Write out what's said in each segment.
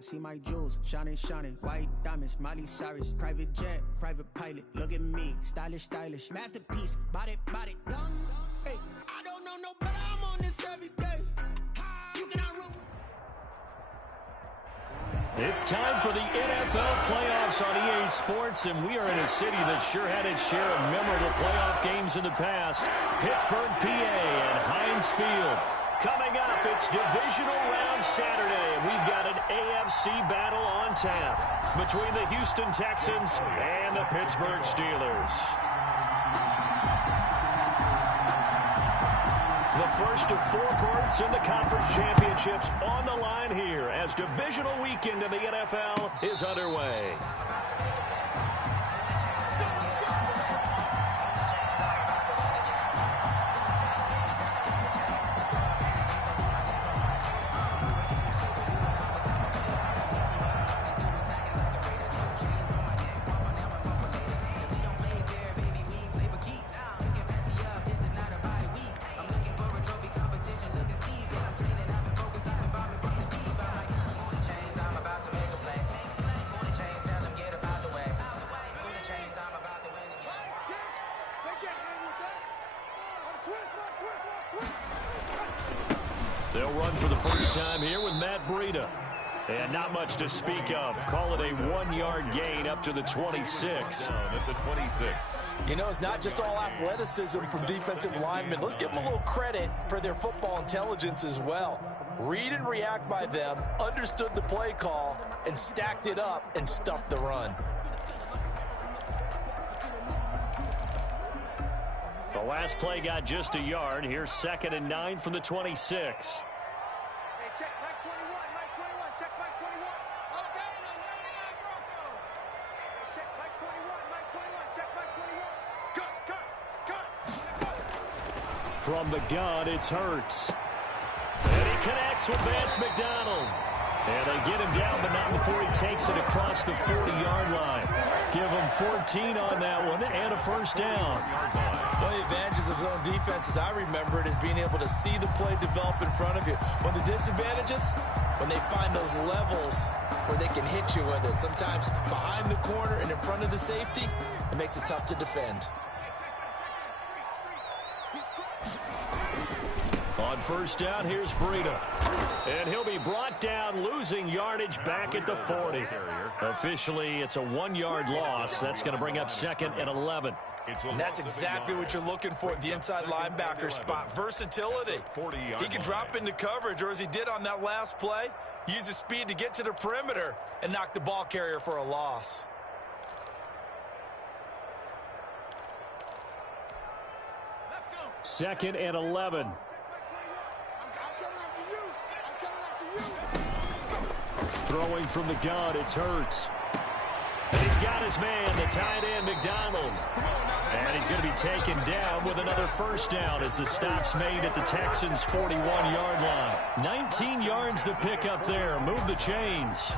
pocket, see my jewels, shining, shining. White diamonds, Miley Cyrus. Private jet, private pilot. Look at me, stylish, stylish. Masterpiece, body, body, done. Hey, I don't know no better. I'm on this every day. You cannot run. It's time for the NFL playoffs on EA Sports, and we are in a city that sure had its share of memorable playoff games in the past. Pittsburgh, PA, and Heinz Field. Coming up, it's Divisional Round Saturday. We've got an AFC battle on tap between the Houston Texans and the Pittsburgh Steelers. The first of 4 berths in the conference championships on the line here as divisional weekend in the NFL is underway. They'll run for the first time here with Matt Breida. And not much to speak of. Call it a 1-yard gain up to the 26. Down at the 26. You know, it's not just all athleticism from defensive linemen. Let's give them a little credit for their football intelligence as well. Read and react by them, understood the play call, and stacked it up and stuffed the run. The last play got just a yard. Here's 2nd and 9 from the 26. From the gun, it's Hurts. And he connects with Vance McDonald. And they get him down, but not before he takes it across the 40-yard line. Give him 14 on that one and a first down. One of the advantages of zone defense, as I remember it, is being able to see the play develop in front of you. One of the disadvantages, when they find those levels where they can hit you with it. Sometimes behind the corner and in front of the safety, it makes it tough to defend. On first down, here's Breida. And he'll be brought down, losing yardage back at the 40. Officially, it's a 1-yard loss. That's going to bring up 2nd and 11. And that's exactly what you're looking for at the inside linebacker spot. Versatility. He can drop into coverage, or as he did on that last play, use his speed to get to the perimeter and knock the ball carrier for a loss. Second and 11. Throwing from the gun, it's Hurts. And he's got his man, the tight end, McDonald. And he's going to be taken down with another first down as the stop's made at the Texans' 41-yard line. 19 yards to pick up there. Move the chains.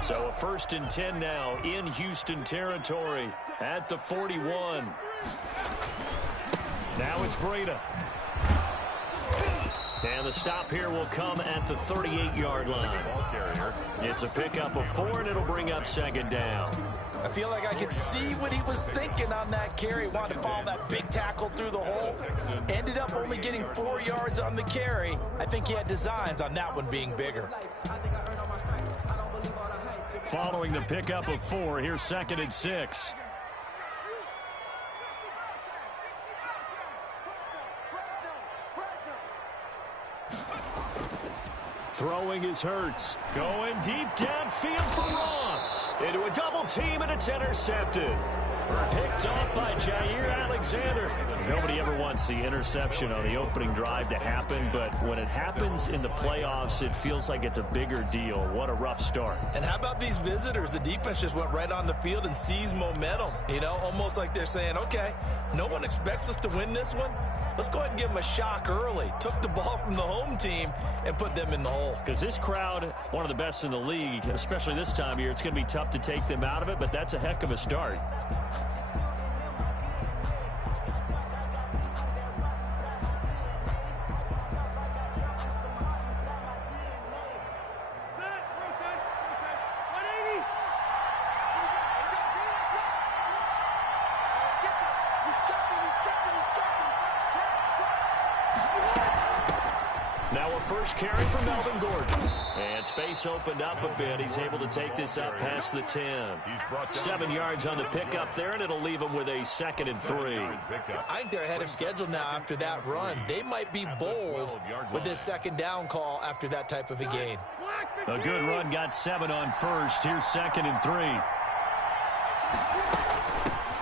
So a 1st and 10 now in Houston territory at the 41. Now it's Breida. And the stop here will come at the 38-yard line. It's a pickup of 4, and it'll bring up 2nd down. I feel like I could see what he was thinking on that carry. He wanted to follow that big tackle through the hole. Ended up only getting 4 yards on the carry. I think he had designs on that one being bigger. Following the pickup of 4, here's 2nd and 6. Throwing is Hurts. Going deep downfield for Ross. Into a double team, and it's intercepted. Picked off by Jair Alexander. Nobody ever wants the interception on the opening drive to happen, but when it happens in the playoffs, it feels like it's a bigger deal. What a rough start. And how about these visitors? The defense just went right on the field and seized momentum. You know, almost like they're saying, okay, no one expects us to win this one. Let's go ahead and give them a shock early. Took the ball from the home team and put them in the hole. Because this crowd, one of the best in the league, especially this time of year, it's going to be tough to take them out of it, but that's a heck of a start. Now a first carry for Melvin Gordon. And space opened up a bit. He's able to take this up past the 10. 7 yards on the pickup there, and it'll leave him with a 2nd and 3. I think they're ahead of schedule now after that run. They might be bold with this 2nd down call after that type of a gain. A good run, got 7 on first. Here's 2nd and 3.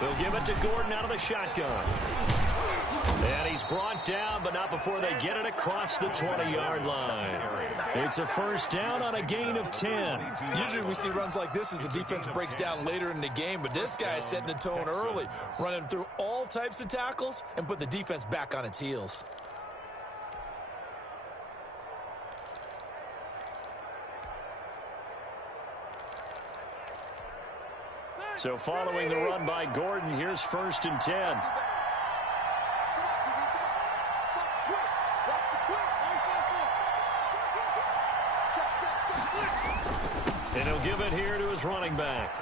They'll give it to Gordon out of the shotgun. And he's brought down, but not before they get it across the 20-yard line. It's a first down on a gain of 10. Usually we see runs like this as the defense breaks down later in the game, but this guy is setting the tone early, running through all types of tackles and put the defense back on its heels. So following the run by Gordon, here's 1st and 10. And he'll give it here to his running back.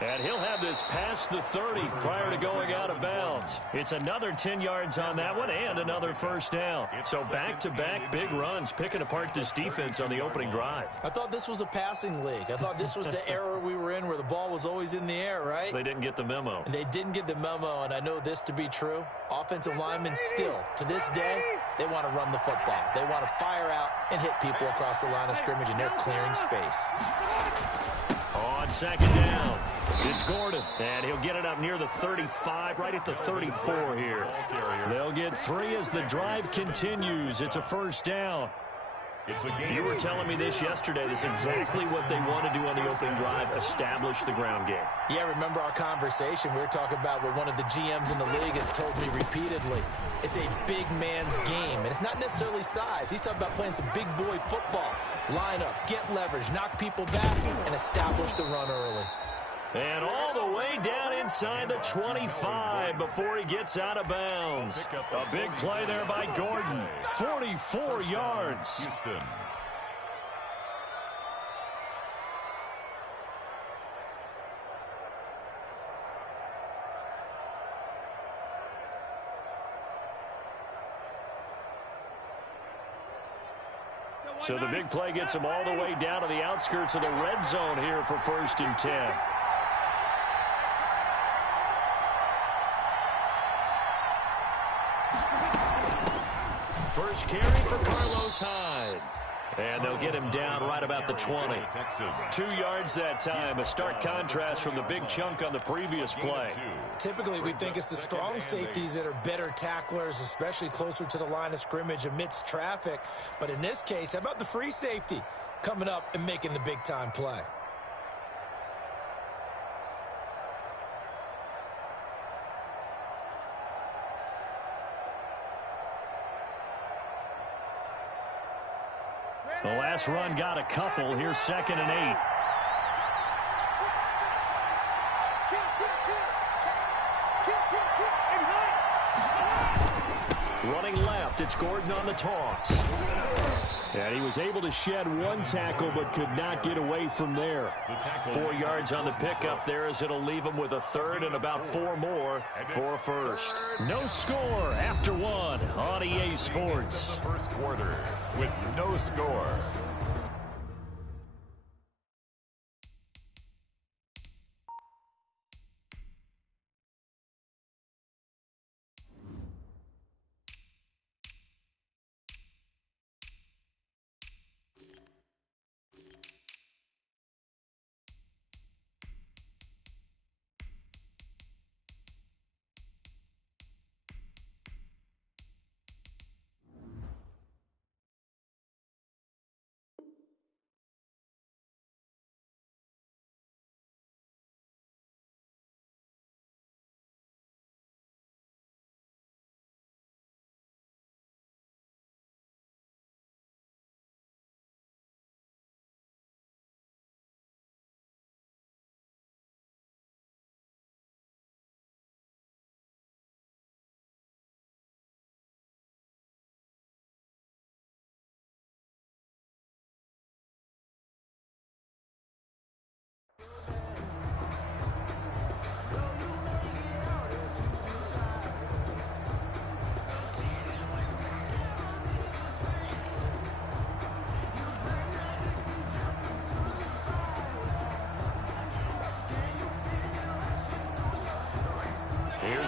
And he'll have this past the 30 prior to going out of bounds. It's another 10 yards on that one and another first down. So back-to-back big runs picking apart this defense on the opening drive. I thought this was a passing league. I thought this was the era we were in where the ball was always in the air, right? They didn't get the memo. And they didn't get the memo, and I know this to be true. Offensive linemen still, to this day, they want to run the football. They want to fire out and hit people across the line of scrimmage, and they're clearing space. On 2nd down, it's Gordon, and he'll get it up near the 35, right at the 34 here. They'll get 3 as the drive continues. It's a first down. You were telling me this yesterday. This is exactly what they want to do on the opening drive, establish the ground game. Yeah, remember our conversation. We were talking about what one of the GMs in the league has told me repeatedly. It's a big man's game, and it's not necessarily size. He's talking about playing some big boy football. Line up, get leverage, knock people back, and establish the run early. And all the way down inside the 25 before he gets out of bounds. A big play there by Gordon. 44 yards. Houston. So the big play gets him all the way down to the outskirts of the red zone here for 1st and 10. First carry for Carlos Hyde. And they'll get him down right about the 20. 2 yards that time. A stark contrast from the big chunk on the previous play. Typically, we think it's the strong safeties that are better tacklers, especially closer to the line of scrimmage amidst traffic. But in this case, how about the free safety coming up and making the big-time play? The last run got a couple. Here's 2nd and 8. Running left, it's Gordon on the toss. And he was able to shed 1 tackle but could not get away from there. 4 yards on the pickup there as it'll leave him with a 3rd and about 4 more for a first. No score after 1 on EA Sports. First quarter with no score.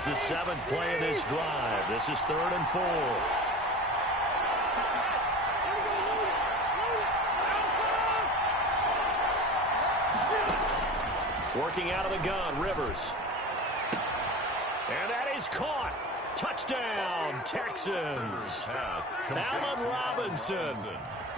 is the 7th play of this drive. This is 3rd and 4. Working out of the gun, Rivers. And that is caught. Touchdown, Texans. Allen Robinson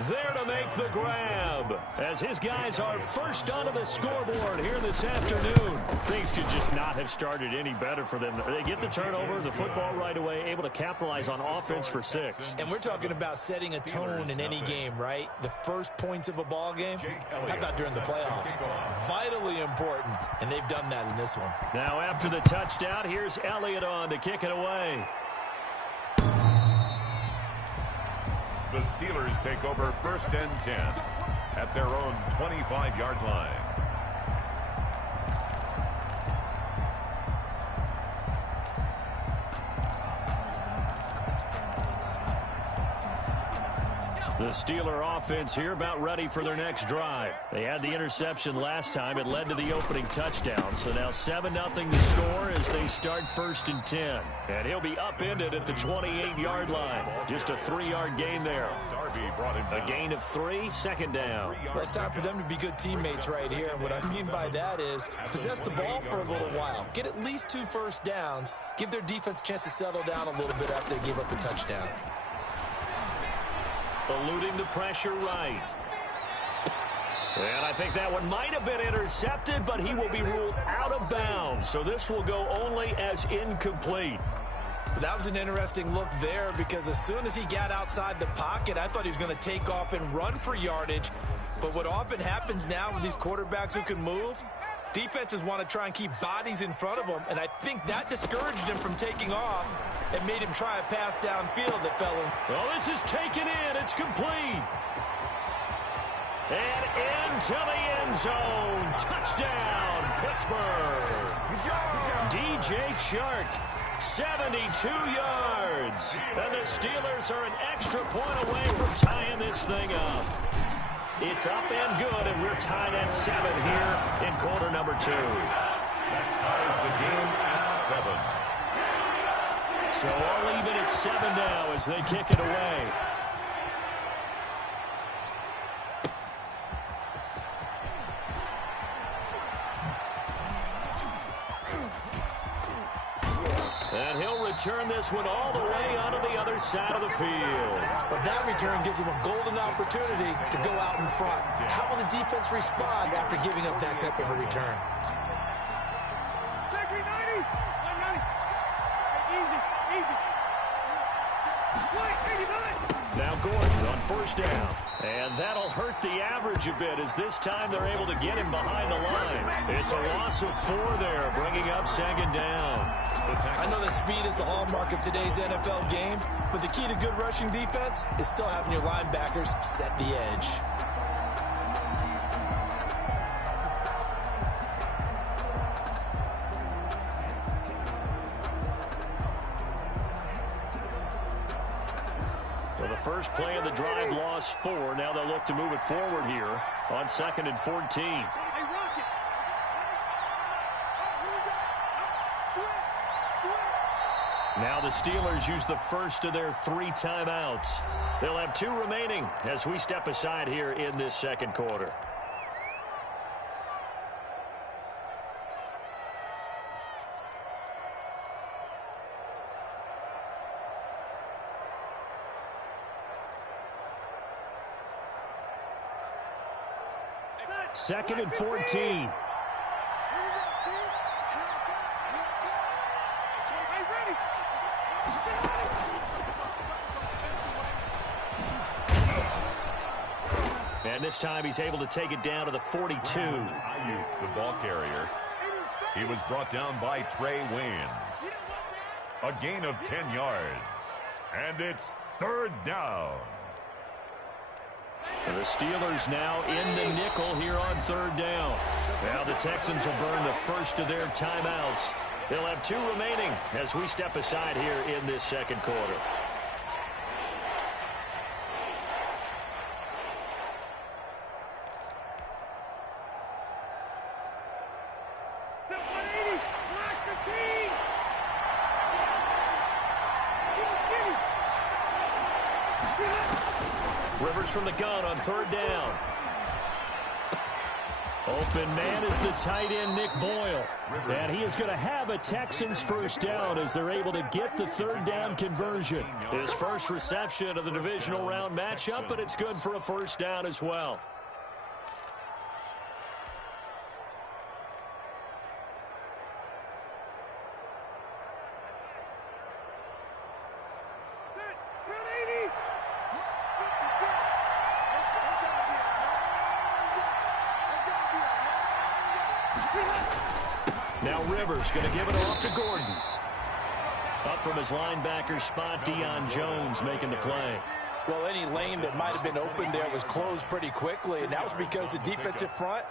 there to make the grab as his guys are first onto the scoreboard here this afternoon. Things could just not have started any better for them. They get the turnover, the football right away, able to capitalize on offense for 6. And we're talking about setting a tone in any game, right? The first points of a ball game, how about during the playoffs? Vitally important, and they've done that in this one. Now after the touchdown, here's Elliott on to kick it away. The Steelers take over 1st and 10 at their own 25-yard line. The Steeler offense here about ready for their next drive. They had the interception last time. It led to the opening touchdown. So now 7-0 to score as they start 1st and 10. And he'll be upended at the 28-yard line. Just a 3-yard gain there. A gain of 3, 2nd down. Well, it's time for them to be good teammates right here. And what I mean by that is possess the ball for a little while. Get at least 2 first downs. Give their defense a chance to settle down a little bit after they give up the touchdown. Eluding the pressure right. And I think that one might have been intercepted, but he will be ruled out of bounds. So this will go only as incomplete. That was an interesting look there because as soon as he got outside the pocket, I thought he was going to take off and run for yardage. But what often happens now with these quarterbacks who can move, defenses want to try and keep bodies in front of them, and I think that discouraged him from taking off and made him try a pass downfield that fell in. Well, this is taken in. It's complete. And into the end zone. Touchdown, Pittsburgh. DJ Chark, 72 yards. And the Steelers are an extra point away from tying this thing up. It's up and good, and we're tied at 7 here in quarter number 2. That ties the game at 7. So all even at 7 now as they kick it away. And he'll return this one all the way onto the other side of the field. But that return gives him a golden opportunity to go out in front. How will the defense respond after giving up that type of a return? Now Gordon on 1st down. And that'll hurt the average a bit as this time they're able to get him behind the line. It's a loss of 4 there, bringing up 2nd down. I know that speed is the hallmark of today's NFL game, but the key to good rushing defense is still having your linebackers set the edge. Well, the first play of the drive lost 4. Now they'll look to move it forward here on 2nd and 14. Now the Steelers use the first of their 3 timeouts. They'll have 2 remaining as we step aside here in this 2nd quarter. Second and 14. And this time he's able to take it down to the 42. Ayuk, the ball carrier. He was brought down by Trey Waynes. A gain of 10 yards. And it's 3rd down. And the Steelers now in the nickel here on 3rd down. Now the Texans will burn the first of their timeouts. They'll have 2 remaining as we step aside here in this 2nd quarter. Rivers from the gun on third down. Open man is the tight end, Nick Boyle. And he is going to have a Texans first down as they're able to get the third down conversion. His first reception of the divisional round matchup, but it's good for a first down as well. Now Rivers going to give it off to Gordon. Up from his linebacker spot, Deion Jones making the play. Well, any lane that might have been open there was closed pretty quickly, and that was because the defensive front,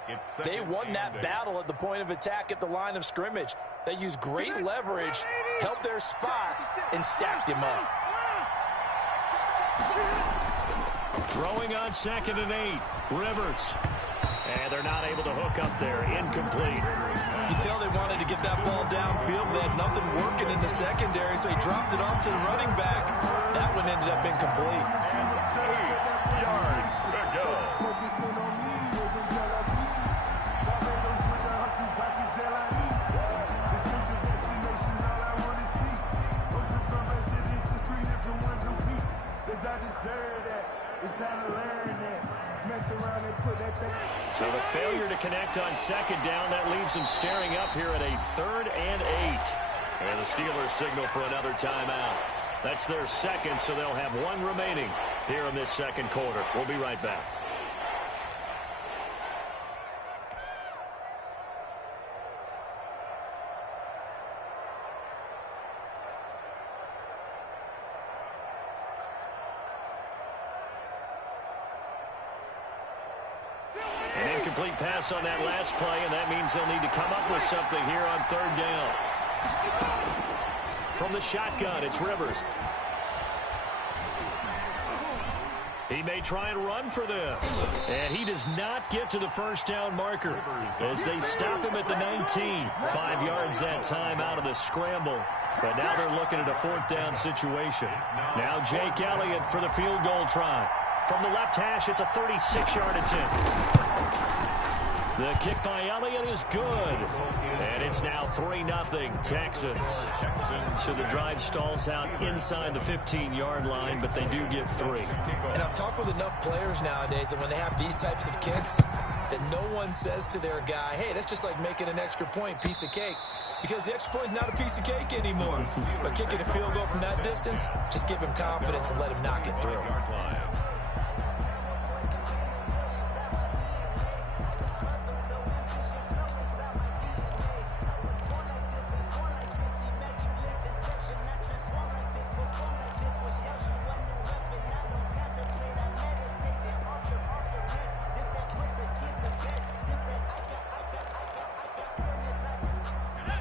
they won that battle at the point of attack at the line of scrimmage. They used great leverage, held their spot, and stacked him up. Throwing on 2nd and 8. Rivers. And they're not able to hook up there. Incomplete. You can tell they wanted to get that ball downfield. They had nothing working in the secondary, so he dropped it off to the running back. That one ended up incomplete. 8 yards to go. So the failure to connect on 2nd down, that leaves them staring up here at a 3rd and 8. And the Steelers signal for another timeout. That's their second, so they'll have one remaining here in this second quarter. We'll be right back. An incomplete pass on that last play, and that means they'll need to come up with something here on 3rd down. From the shotgun, it's Rivers. He may try and run for this. And he does not get to the first down marker as they stop him at the 19. 5 yards that time out of the scramble. But now they're looking at a 4th down situation. Now Jake Elliott for the field goal try. From the left hash, it's a 36-yard attempt. The kick by Elliott is good. And it's now 3-0 Texans. So the drive stalls out inside the 15-yard line, but they do get 3. And I've talked with enough players nowadays that when they have these types of kicks, that no one says to their guy, hey, that's just like making an extra point, piece of cake. Because the extra point is not a piece of cake anymore. But kicking a field goal from that distance, just give him confidence and let him knock it through.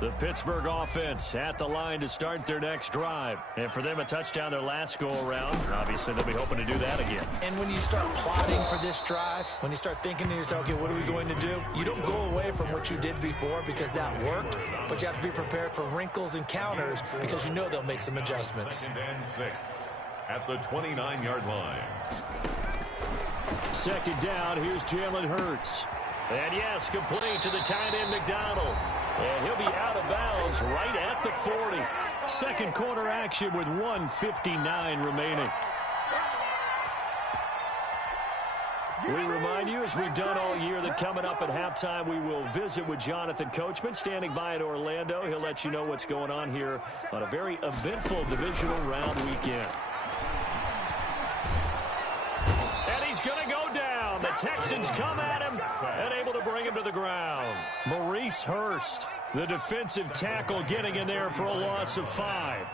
The Pittsburgh offense at the line to start their next drive. And for them, a touchdown their last go-around. Obviously, they'll be hoping to do that again. And when you start plotting for this drive, when you start thinking to yourself, okay, what are we going to do? You don't go away from what you did before because that worked, but you have to be prepared for wrinkles and counters because you know they'll make some adjustments. 2nd and 6 at the 29-yard line. 2nd down, here's Jalen Hurts. And yes, complete to the tight end McDonald. And he'll be out of bounds right at the 40. Second quarter action with 1:59 remaining. We remind you, as we've done all year, that coming up at halftime, we will visit with Jonathan Coachman, standing by in Orlando. He'll let you know what's going on here on a very eventful divisional round weekend. And he's going to go down. The Texans come at him and able to bring him to the ground. Maurice Hurst, the defensive tackle, getting in there for a loss of 5.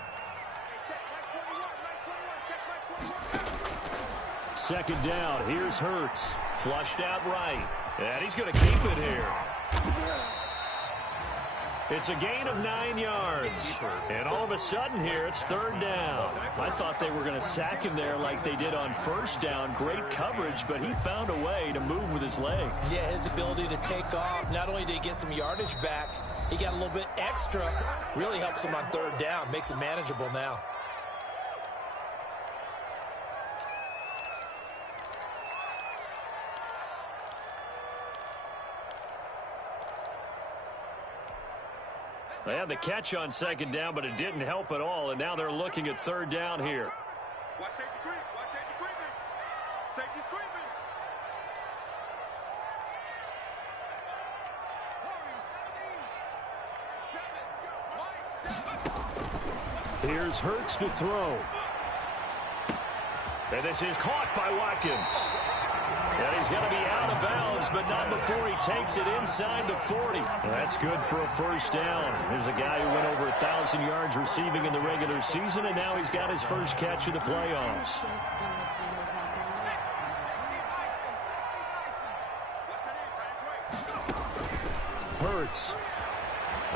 2nd down, here's Hurts. Flushed out right. And he's going to keep it here. It's a gain of 9 yards. And all of a sudden here, it's 3rd down. I thought they were going to sack him there like they did on 1st down. Great coverage, but he found a way to move with his legs. Yeah, his ability to take off, not only did he get some yardage back, he got a little bit extra. Really helps him on 3rd down, makes it manageable now. They had the catch on second down, but it didn't help at all, and now they're looking at third down here. Watch safety creep. Watch safety creeping. Safety's creeping. Here's Hurts to throw. And this is caught by Watkins. And he's going to be out of bounds, but not before he takes it inside the 40. That's good for a first down. Here's a guy who went over 1,000 yards receiving in the regular season, and now he's got his first catch of the playoffs. Hurts.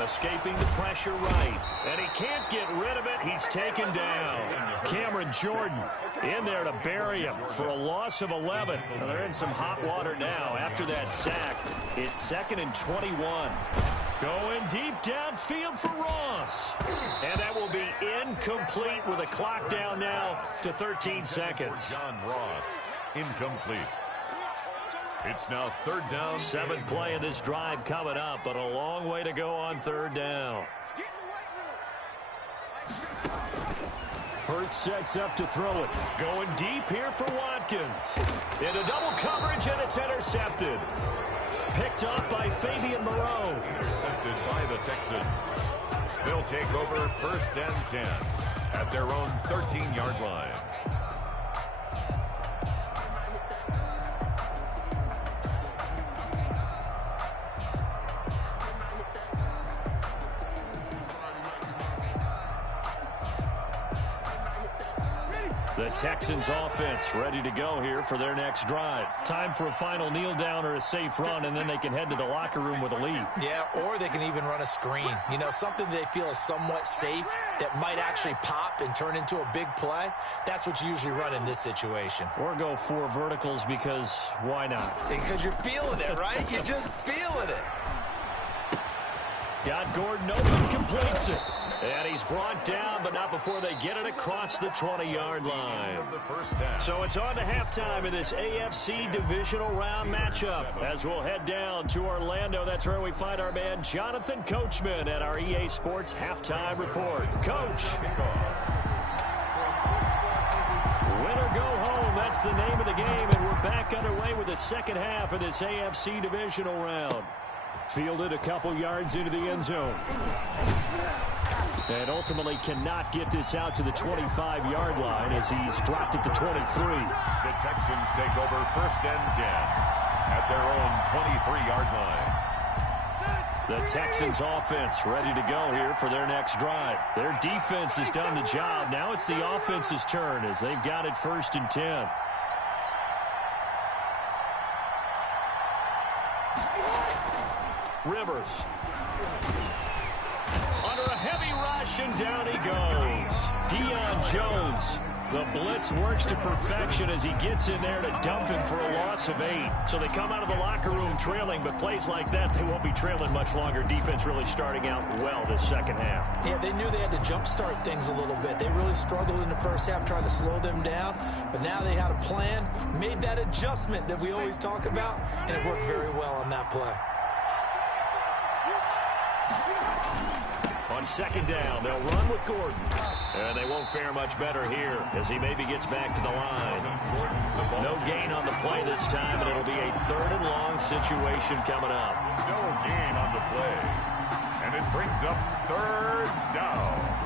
Escaping the pressure right. And he can't get rid of it. He's taken down. Cameron Jordan in there to bury him for a loss of 11. Well, they're in some hot water now after that sack. It's 2nd and 21. Going deep downfield for Ross. And that will be incomplete with a clock down now to 13 seconds. John Ross, incomplete. It's now third down. 7th play of this drive coming up, but a long way to go on third down. Hurts sets up to throw it. Going deep here for Watkins. Into double coverage, and it's intercepted. Picked up by Fabian Moreau. Intercepted by the Texans. They'll take over 1st and 10 at their own 13-yard line. The Texans offense ready to go here for their next drive. Time for a final kneel down or a safe run, and then they can head to the locker room with a lead. Yeah, or they can even run a screen. You know, something they feel is somewhat safe that might actually pop and turn into a big play. That's what you usually run in this situation. Or go 4 verticals because why not? Because you're feeling it, right? You're just feeling it. Got Gordon open, completes it. And he's brought down, but not before they get it across the 20-yard line. So it's on to halftime in this AFC divisional round matchup. As we'll head down to Orlando, that's where we find our man Jonathan Coachman at our EA Sports Halftime Report. Coach. Win or go home, that's the name of the game, and we're back underway with the second half of this AFC divisional round. Fielded a couple yards into the end zone. And ultimately cannot get this out to the 25-yard line as he's dropped it to 23. The Texans take over 1st and 10 at their own 23-yard line. The Texans offense ready to go here for their next drive. Their defense has done the job. Now it's the offense's turn as they've got it 1st and 10. Rivers. Under a heavy rush, and down he goes. Deion Jones. The blitz works to perfection as he gets in there to dump him for a loss of 8. So they come out of the locker room trailing, but plays like that, they won't be trailing much longer. Defense really starting out well this second half. Yeah, they knew they had to jumpstart things a little bit. They really struggled in the first half trying to slow them down, but now they had a plan, made that adjustment that we always talk about, and it worked very well on that play. On second down, they'll run with Gordon. And they won't fare much better here as he maybe gets back to the line. No gain on the play this time, and it'll be a 3rd and long situation coming up. No gain on the play. And it brings up 3rd down.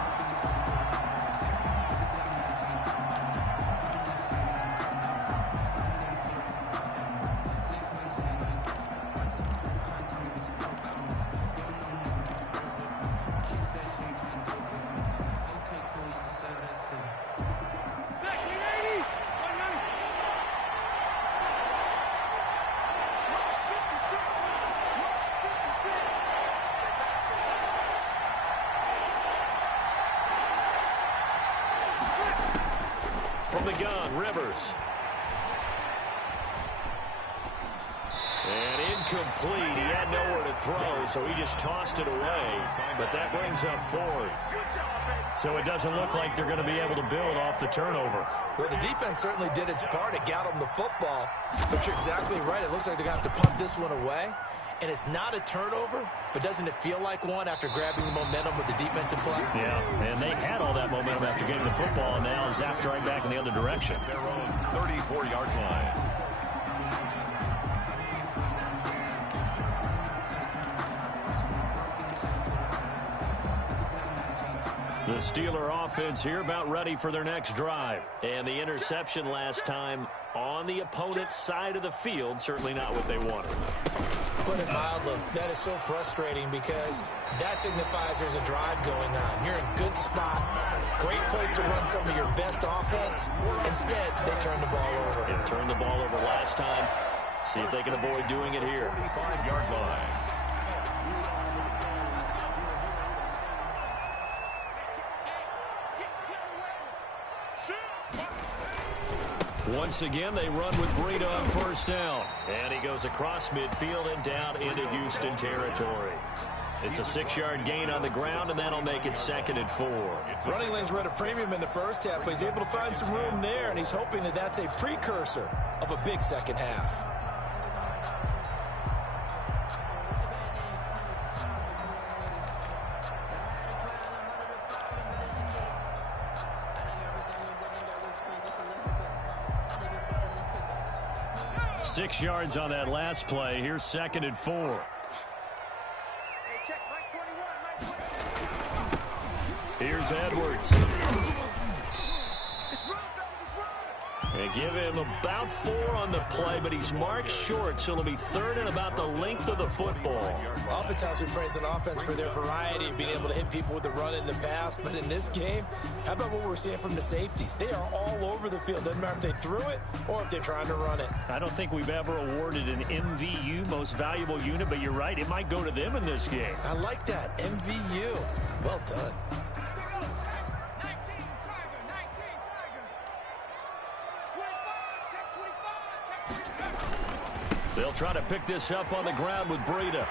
From the gun, Rivers. And incomplete. He had nowhere to throw, so he just tossed it away. But that brings up 4th. So it doesn't look like they're going to be able to build off the turnover. Well, the defense certainly did its part. It got them the football. But you're exactly right. It looks like they're going to have to punt this one away. and it's not a turnover, but doesn't it feel like one after grabbing the momentum with the defensive play? Yeah, and they had all that momentum after getting the football, and now zapped right back in the other direction. Their own 34-yard line. The Steeler offense here about ready for their next drive. And the interception last time on the opponent's side of the field, certainly not what they wanted. Put it mildly, that is so frustrating because that signifies there's a drive going on. You're in a good spot, great place to run some of your best offense. Instead, they turn the ball over. Yeah, turned the ball over last time. See if they can avoid doing it here. 45-yard line. Once again, they run with Breida on first down. And he goes across midfield and down into Houston territory. It's a 6-yard gain on the ground, and that'll make it 2nd and 4. Running lanes were at a premium in the first half, but he's able to find some room there, and he's hoping that that's a precursor of a big second half. Six yards on that last play. Here's 2nd and 4. Here's Edwards. They give him about 4 on the play, but he's marked short, so it'll be 3rd and about the length of the football. Oftentimes we praise an offense for their variety of being able to hit people with the run in the pass, but in this game, how about what we're seeing from the safeties? They are all over the field. Doesn't matter if they threw it or if they're trying to run it. I don't think we've ever awarded an MVU, most valuable unit, but you're right, it might go to them in this game. I like that, MVU. Well done. They'll try to pick this up on the ground with Breida.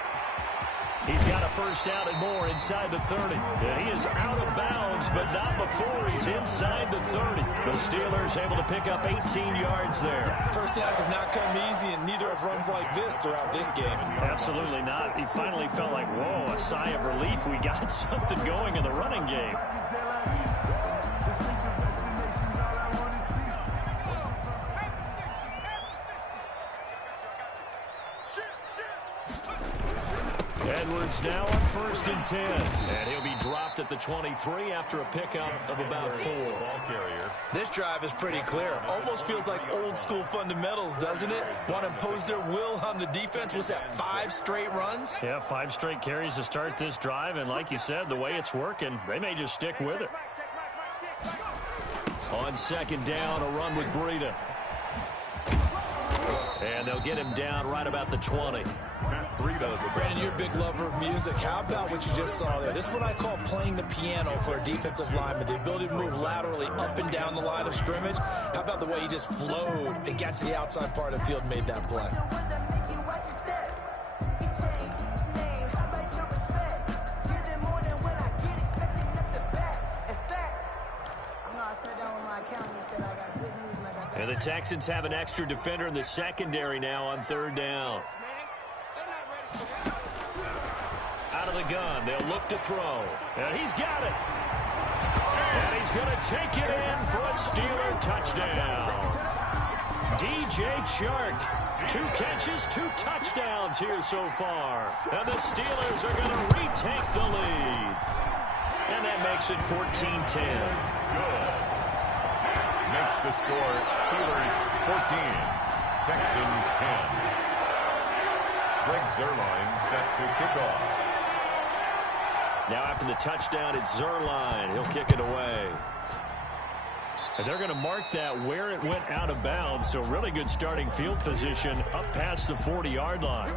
He's got a first down and more inside the 30. And he is out of bounds, but not before he's inside the 30. The Steelers able to pick up 18 yards there. First downs have not come easy, and neither have runs like this throughout this game. Absolutely not. He finally felt like, whoa, a sigh of relief. We got something going in the running game. Edwards now on 1st and 10. And he'll be dropped at the 23 after a pickup of about 4. Ball carrier. This drive is pretty clear. Almost feels like old school fundamentals, doesn't it? Want to impose their will on the defense. Was that 5 straight runs? Yeah, 5 straight carries to start this drive. And like you said, the way it's working, they may just stick with it. On 2nd down, a run with Breida. And they'll get him down right about the 20. Brandon, you're a big lover of music. How about what you just saw there? This is what I call playing the piano for a defensive lineman. The ability to move laterally up and down the line of scrimmage. How about the way he just flowed and got to the outside part of the field and made that play? And the Texans have an extra defender in the secondary now on 3rd down. Out of the gun, they'll look to throw. And he's got it. And he's going to take it in for a Steeler touchdown. DJ Chark, 2 catches, 2 touchdowns here so far. And the Steelers are going to retake the lead. And that makes it 14-10. Good. Makes the score Steelers 14, Texans 10. Greg Zuerlein set to kick off. Now after the touchdown, it's Zuerlein. He'll kick it away. And they're going to mark that where it went out of bounds. So really good starting field position up past the 40-yard line.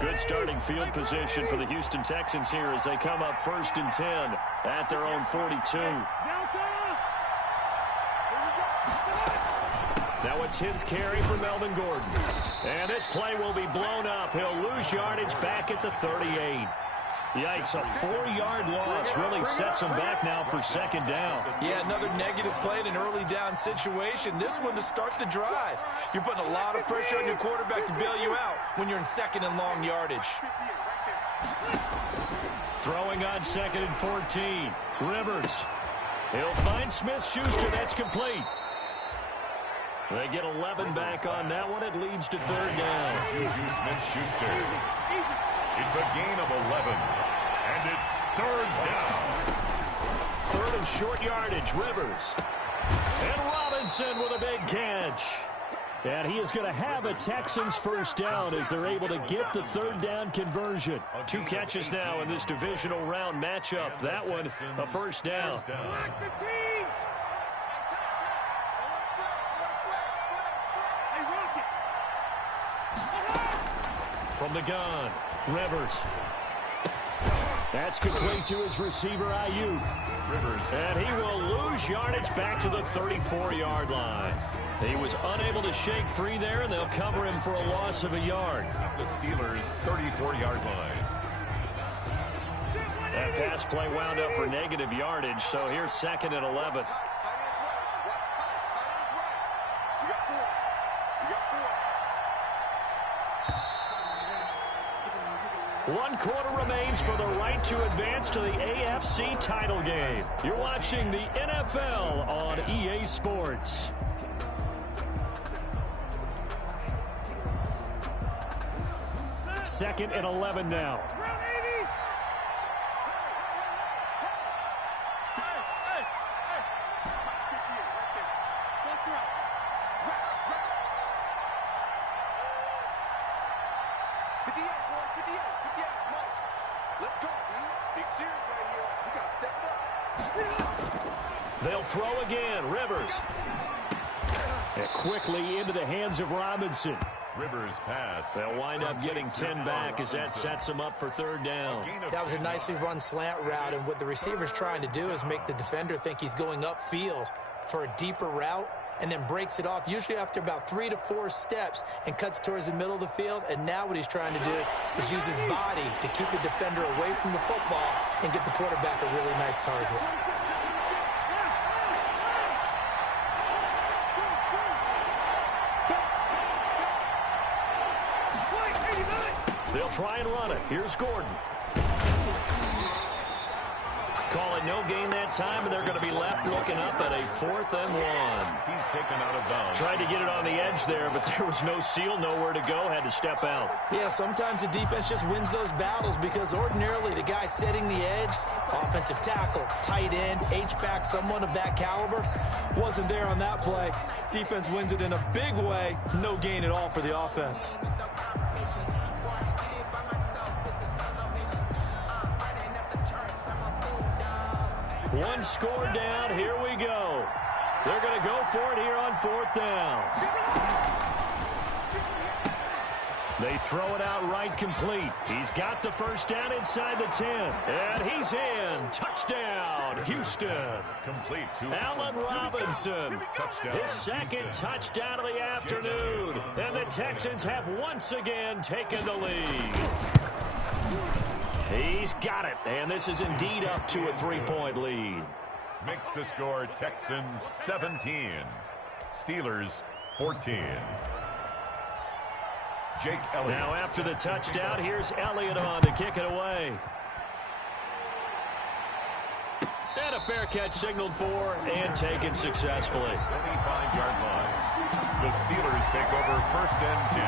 Good starting field position for the Houston Texans here as they come up 1st and 10 at their own 42. Now a 10th carry for Melvin Gordon. And this play will be blown up. He'll lose yardage back at the 38. Yikes, a 4-yard loss really sets them back now for second down. Yeah, another negative play in an early down situation. This one to start the drive. You're putting a lot of pressure on your quarterback to bail you out when you're in second and long yardage. Throwing on 2nd and 14. Rivers. He'll find Smith-Schuster. That's complete. They get 11 back on that one. It leads to 3rd down. Juju Smith-Schuster. It's a gain of 11. And it's 3rd down. 3rd and short yardage. Rivers. And Robinson with a big catch. And he is going to have a Texans first down as they're able to get the 3rd down conversion. 2 catches now in this divisional round matchup. That one, a first down. From the gun, Rivers. That's complete to his receiver, Ayuk. Rivers. And he will lose yardage back to the 34-yard line. He was unable to shake free there, and they'll cover him for a loss of a yard. The Steelers' 34-yard line. That pass play wound up for negative yardage, so here's 2nd and 11. One quarter remains for the right to advance to the AFC title game. You're watching the NFL on EA Sports. Second and 11 now. They'll throw again. Rivers. And quickly into the hands of Robinson. Rivers pass. They'll wind up getting 10 back as that sets them up for 3rd down. That was a nicely run slant route, and what the receiver's trying to do is make the defender think he's going upfield for a deeper route and then breaks it off, usually after about 3 to 4 steps, and cuts towards the middle of the field. And now what he's trying to do is use his body to keep the defender away from the football and get the quarterback a really nice target. They'll try and run it. Here's Gordon. Call it no gain that time, and they're going to be left looking up at a 4th and 1. He's taken out of bounds. Tried to get it on the edge there, but there was no seal, nowhere to go, had to step out. Yeah, sometimes the defense just wins those battles because ordinarily the guy setting the edge, offensive tackle, tight end, H-back, someone of that caliber, wasn't there on that play. Defense wins it in a big way. No gain at all for the offense. One score down. Here we go. They're going to go for it here on 4th down. They throw it out right complete. He's got the first down inside the 10. And he's in. Touchdown, Houston. Complete to Allen Robinson. Touchdown. His 2nd touchdown of the afternoon. And the Texans have once again taken the lead. He's got it, and this is indeed up to a 3-point lead. Makes the score Texans 17, Steelers 14. Jake Elliott. Now after the touchdown, here's Elliott on to kick it away. And a fair catch signaled for and taken successfully. 25-yard line. The Steelers take over 1st and 10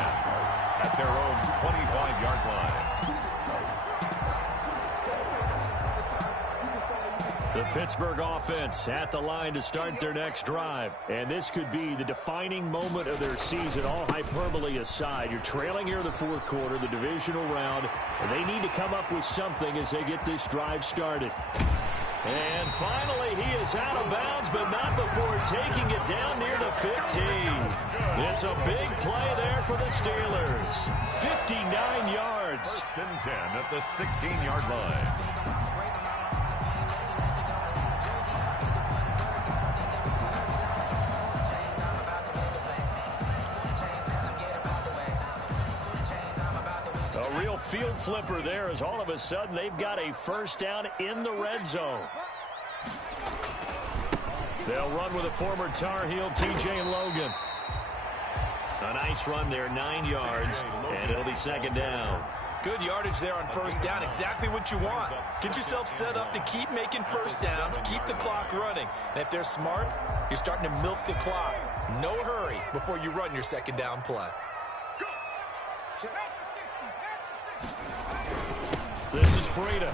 at their own 25-yard line. The Pittsburgh offense at the line to start their next drive. And this could be the defining moment of their season, all hyperbole aside. You're trailing here in the 4th quarter, the divisional round, and they need to come up with something as they get this drive started. And finally, he is out of bounds, but not before taking it down near the 15. It's a big play there for the Steelers. 59 yards. 1st and 10 at the 16-yard line. field flipper there as all of a sudden they've got a first down in the red zone. They'll run with a former Tar Heel, T.J. Logan. A nice run there, 9 yards, and it'll be second down. Good yardage there on first down, exactly what you want. Get yourself set up to keep making first downs, keep the clock running. And if they're smart, you're starting to milk the clock. No hurry before you run your second down play. This is Breida.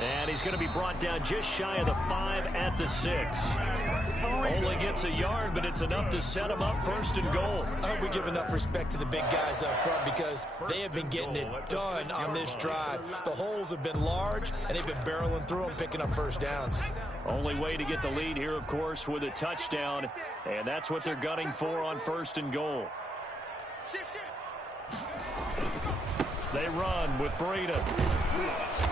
And he's going to be brought down just shy of the 5 at the 6. Only gets a yard, but it's enough to set him up first and goal. I hope we give enough respect to the big guys up front because they have been getting it done on this drive. The holes have been large, and they've been barreling through them, picking up first downs. Only way to get the lead here, of course, with a touchdown, and that's what they're gunning for on first and goal. They run with Breida.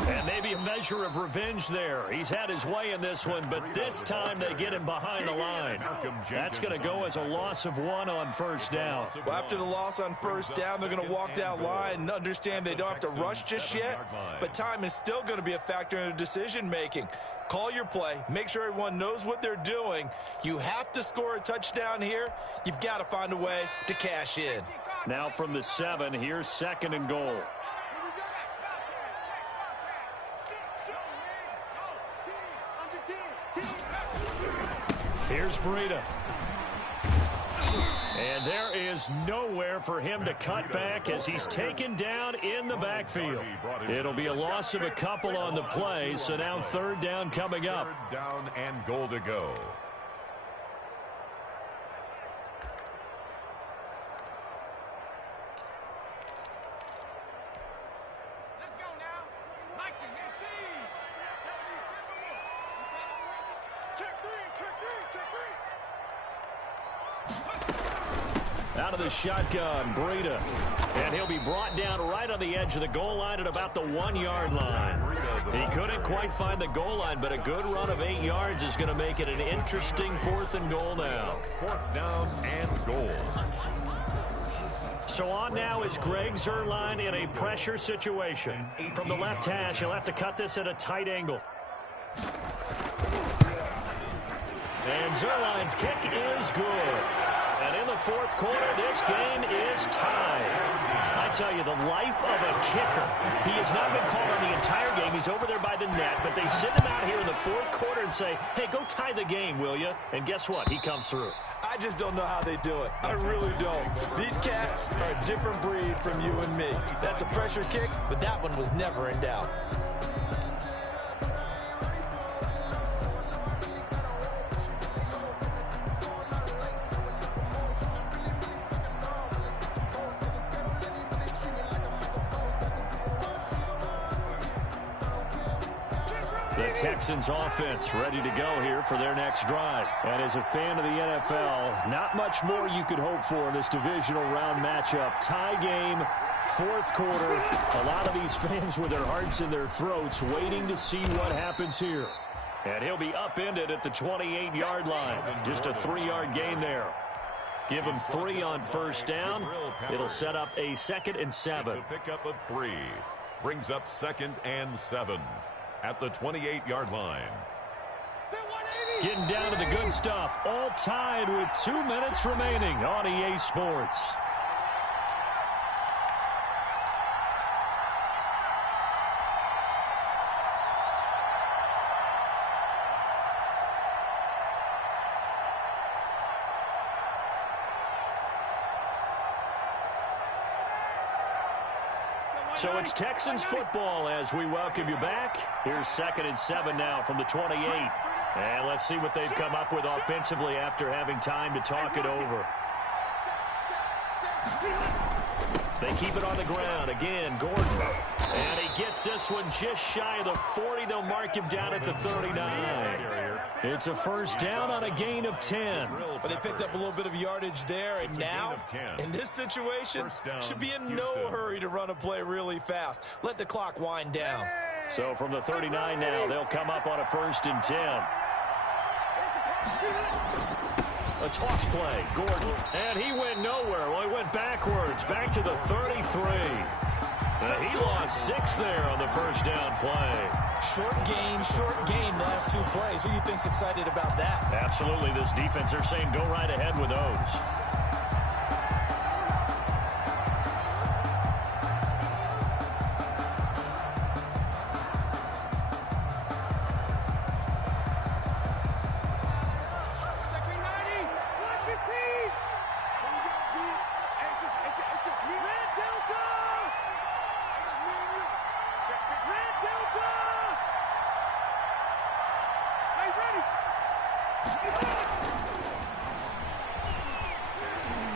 And maybe a measure of revenge there. He's had his way in this one, but this time they get him behind the line. That's going to go as a loss of 1 on first down. Well, after the loss on first down, they're going to walk that line and understand they don't have to rush just yet, but time is still going to be a factor in their decision-making. Call your play. Make sure everyone knows what they're doing. You have to score a touchdown here. You've got to find a way to cash in. Now from the 7, here's second and goal. Here's Breida. And there is nowhere for him to cut back as he's taken down in the backfield. It'll be a loss of a couple on the play, so now third down coming up. Third down and goal to go. Out of the shotgun, Breida. And he'll be brought down right on the edge of the goal line at about the 1-yard line. He couldn't quite find the goal line, but a good run of 8 yards is going to make it an interesting fourth and goal now. Fourth down and goal. So on now is Greg Zuerlein in a pressure situation. From the left hash, he'll have to cut this at a tight angle. And Zuerlein's kick is good. And in the fourth quarter, this game is tied. I tell you, the life of a kicker. He has not been called on the entire game. He's over there by the net, but they send him out here in the fourth quarter and say, hey, go tie the game, will you? And guess what? He comes through. I just don't know how they do it. I really don't. These cats are a different breed from you and me. That's a pressure kick, but that one was never in doubt. The Texans offense ready to go here for their next drive. And as a fan of the NFL, not much more you could hope for in this divisional round matchup. Tie game, fourth quarter. A lot of these fans with their hearts in their throats waiting to see what happens here. And he'll be upended at the 28-yard line. Just a 3-yard gain there. Give him 3 on first down. It'll set up a 2nd and 7. It's a pickup of 3. Brings up 2nd and 7. At the 28-yard line. Getting down to the good stuff. All tied with 2 minutes remaining on EA Sports. So it's Texans football as we welcome you back. Here's 2nd and 7 now from the 28. And let's see what they've come up with offensively after having time to talk it over. They keep it on the ground. Again, Gordon. And he gets this one just shy of the 40. They'll mark him down at the 39. It's a first down on a gain of 10. But they picked up a little bit of yardage there, and now, in this situation, should be in no hurry to run a play really fast. Let the clock wind down. So from the 39 now, they'll come up on a 1st and 10. A toss play, Gordon. And he went nowhere. Well, he went backwards, back to the 33. He lost 6 there on the first down play. Short gain last 2 plays. Who do you think's excited about that? Absolutely. This defense, they're saying go right ahead with those.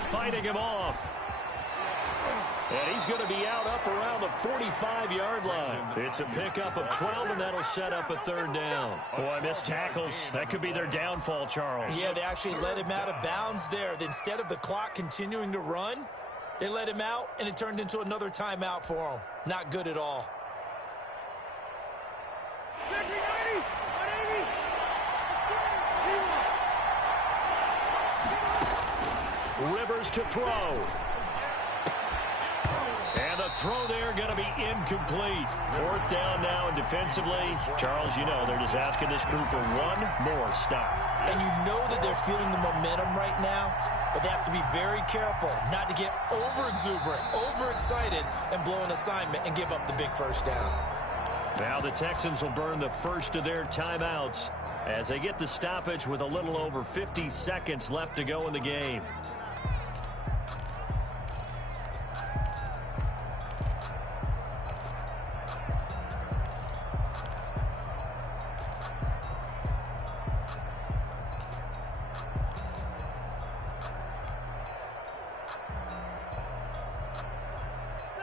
Fighting him off. And he's going to be out up around the 45-yard line. It's a pickup of 12, and that'll set up a 3rd down. Boy, missed tackles. That could be their downfall, Charles. Yeah, they actually let him out of bounds there. Instead of the clock continuing to run, they let him out, and it turned into another timeout for him. Not good at all. Rivers to throw. And the throw there going to be incomplete. 4th down now, and defensively, Charles, you know, they're just asking this crew for one more stop. And you know that they're feeling the momentum right now, but they have to be very careful not to get over-exuberant, overexcited, and blow an assignment and give up the big first down. Now the Texans will burn the first of their timeouts as they get the stoppage with a little over 50 seconds left to go in the game.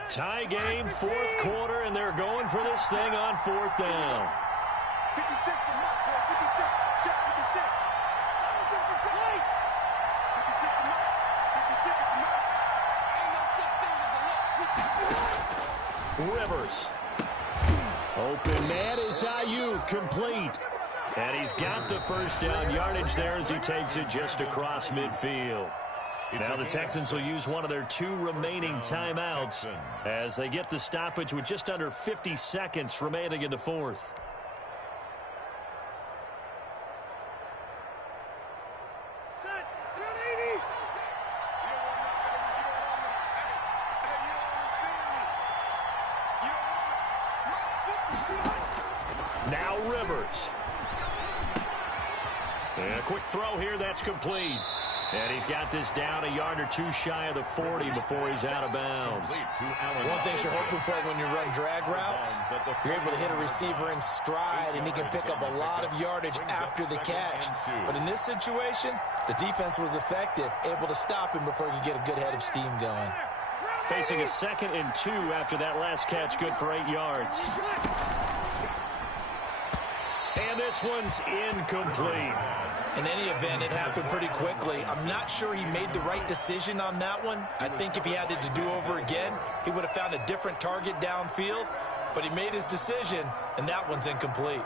Tie game, 4th quarter, and they're going for this thing on 4th down. 56 to Mark, boy. 56. Check 56. 56 to Mark. 56 to Mark. Rivers. Open man is Ayuk, complete. And he's got the first down yardage there as he takes it just across midfield. Now the Texans will use one of their 2 remaining timeouts as they get the stoppage with just under 50 seconds remaining in the 4th. Now Rivers. And a quick throw here, that's complete. And he's got this down a yard or 2 shy of the 40 before he's out of bounds. One thing you're hoping for when you run drag routes, you're able to hit a receiver in stride, and he can pick up a lot of yardage after the catch. But in this situation, the defense was effective, able to stop him before he could get a good head of steam going. Facing a 2nd and 2 after that last catch, good for 8 yards. And this one's incomplete. In any event, it happened pretty quickly. I'm not sure he made the right decision on that one. I think if he had it to do over again, he would have found a different target downfield. But he made his decision, and that one's incomplete.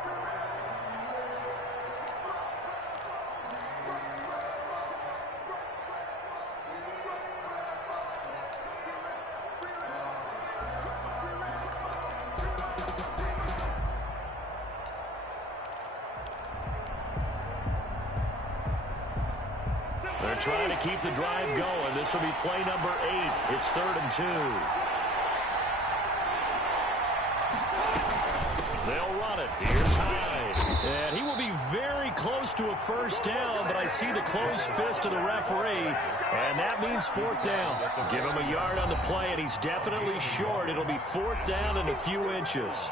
They're trying to keep the drive going. This will be play number 8. It's 3rd and 2. They'll run it. Here's Hyde. And he will be very close to a first down, but I see the closed fist of the referee, and that means 4th down. Give him a yard on the play, and he's definitely short. It'll be 4th down and a few inches.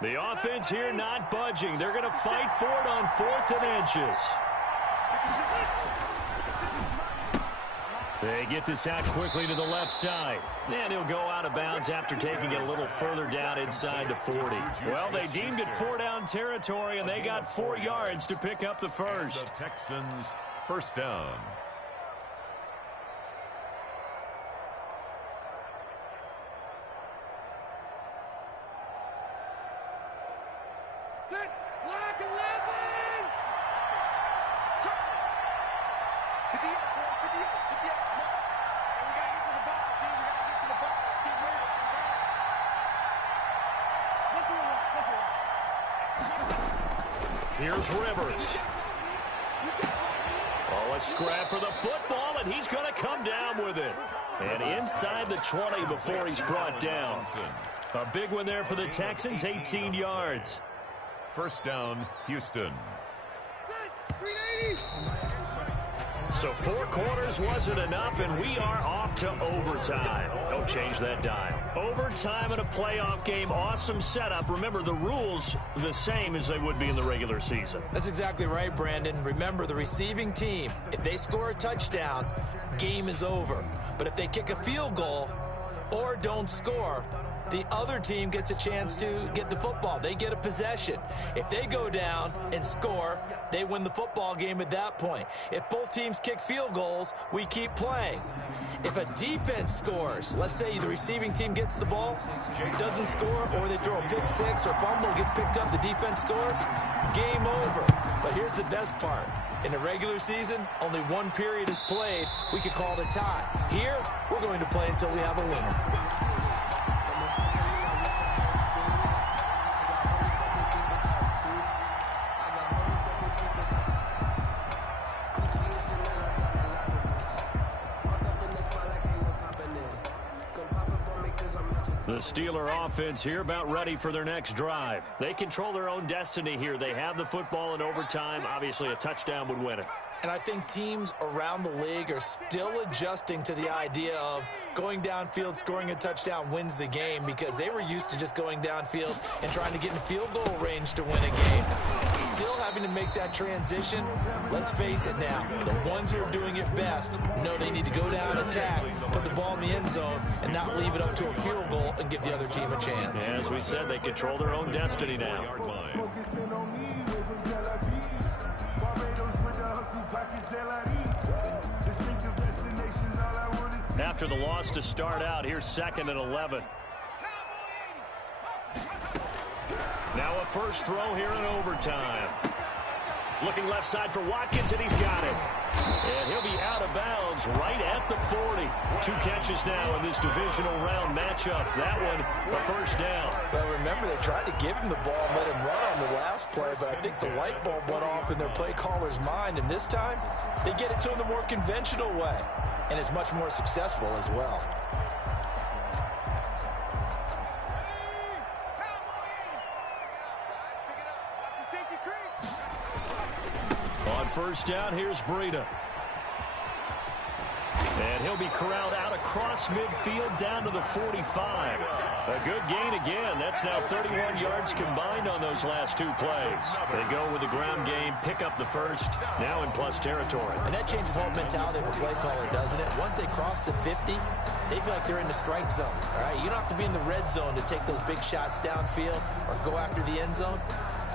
The offense here not budging. They're going to fight for it on 4th and inches. They get this out quickly to the left side. And he'll go out of bounds after taking it a little further down inside the 40. Well, they deemed it 4 down territory, and they got 4 yards to pick up the first. The Texans first down. Black 11! Get the up, boys. Get the up. Get the up. Come on. Hey, we got to get to the ball, team. We got to get to the ball. Let's keep moving. Here's Rivers. Oh, a scrap for the football, and he's going to come down with it. And inside the 20 before he's brought down. A big one there for the Texans, 18 yards. First down, Houston. So 4 quarters wasn't enough, and we are off to overtime. Don't change that dial. Overtime in a playoff game, awesome setup. Remember, the rules the same as they would be in the regular season. That's exactly right, Brandon. Remember, the receiving team, if they score a touchdown, game is over. But if they kick a field goal or don't score, the other team gets a chance to get the football. They get a possession. If they go down and score, they win the football game at that point. If both teams kick field goals, we keep playing. If a defense scores, let's say the receiving team gets the ball, doesn't score, or they throw a pick six or fumble, gets picked up, the defense scores, game over. But here's the best part. In the regular season, only one period is played. We could call it a tie. Here, we're going to play until we have a winner. The Steeler offense here about ready for their next drive. They control their own destiny here. They have the football in overtime. Obviously, a touchdown would win it. And I think teams around the league are still adjusting to the idea of going downfield, scoring a touchdown wins the game, because they were used to just going downfield and trying to get in field goal range to win a game. Still having to make that transition. Let's face it now, the ones who are doing it best know they need to go down, attack, put the ball in the end zone, and not leave it up to a field goal and give the other team a chance. As we said, they control their own destiny now. After the loss to start out, here's 2nd and 11. Now a first throw here in overtime. Looking left side for Watkins, and he's got it. And he'll be out of bounds right at the 40. 2 catches now in this divisional round matchup. That one, a first down. Well, remember, they tried to give him the ball and let him run on the last play, but I think the light bulb went off in their play caller's mind, and this time, they get it to him the more conventional way, and it's much more successful as well. On first down, here's Breida. And he'll be corralled out across midfield down to the 45. A good gain again. That's now 31 yards combined on those last 2 plays. They go with the ground game, pick up the first, now in plus territory. And that changes the whole mentality of a play caller, doesn't it? Once they cross the 50, they feel like they're in the strike zone. All right, you don't have to be in the red zone to take those big shots downfield or go after the end zone.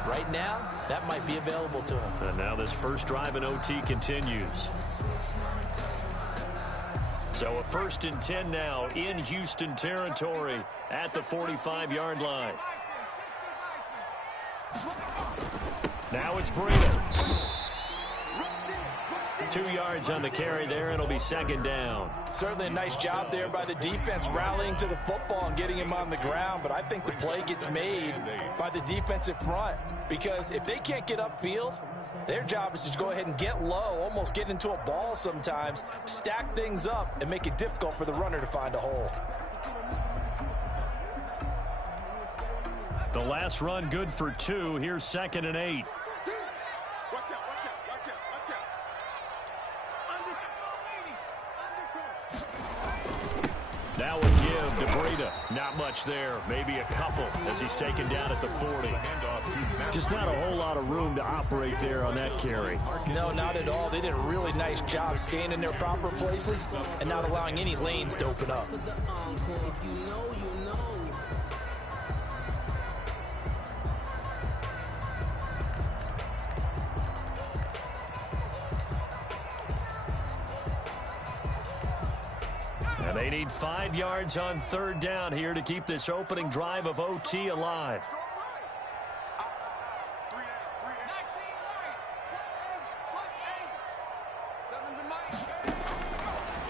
Right now, that might be available to him. And now this first drive in OT continues. So a 1st and 10 now in Houston territory at the 45-yard line. Now it's Breida. 2 yards on the carry there, and it'll be 2nd down. Certainly a nice job there by the defense rallying to the football and getting him on the ground, but I think the play gets made by the defensive front, because if they can't get upfield, their job is to go ahead and get low, almost get into a ball sometimes, stack things up, and make it difficult for the runner to find a hole. The last run good for 2. Here's 2nd and 8. Now a give to Breida. Not much there. Maybe a couple as he's taken down at the 40. Just not a whole lot of room to operate there on that carry. No, not at all. They did a really nice job staying in their proper places and not allowing any lanes to open up. And they need 5 yards on 3rd down here to keep this opening drive of OT alive.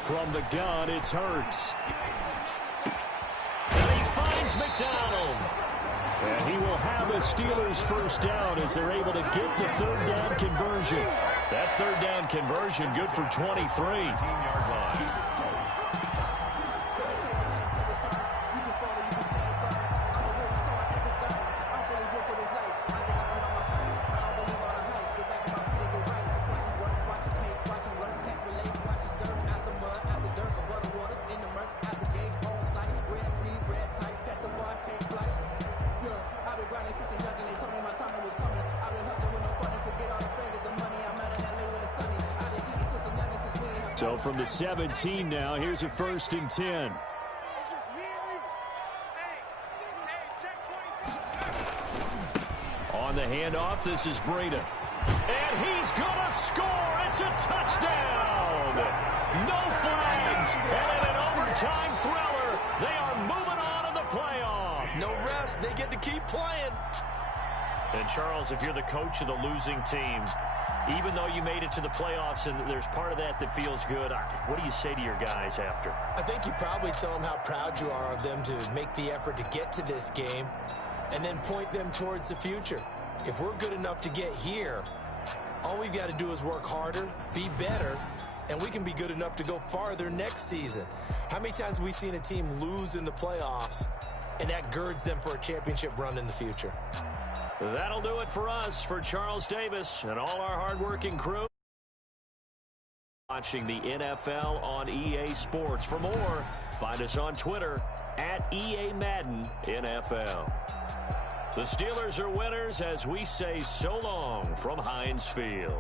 From the gun, it's Hurts. And he finds McDonald. And he will have a Steelers first down as they're able to get the third down conversion. That third down conversion good for 23. 18-yard line. So from the 17 now, here's a 1st and 10. On the handoff, this is Breida. And he's going to score. It's a touchdown. No flags. And in an overtime thriller, they are moving on in the playoff. No rest. They get to keep playing. And, Charles, if you're the coach of the losing team, even though you made it to the playoffs and there's part of that that feels good, what do you say to your guys after? I think you probably tell them how proud you are of them to make the effort to get to this game and then point them towards the future. If we're good enough to get here, all we've got to do is work harder, be better, and we can be good enough to go farther next season. How many times have we seen a team lose in the playoffs, and that girds them for a championship run in the future? That'll do it for us. For Charles Davis and all our hardworking crew, watching the NFL on EA Sports. For more, find us on Twitter at EA Madden NFL. The Steelers are winners as we say so long from Heinz Field.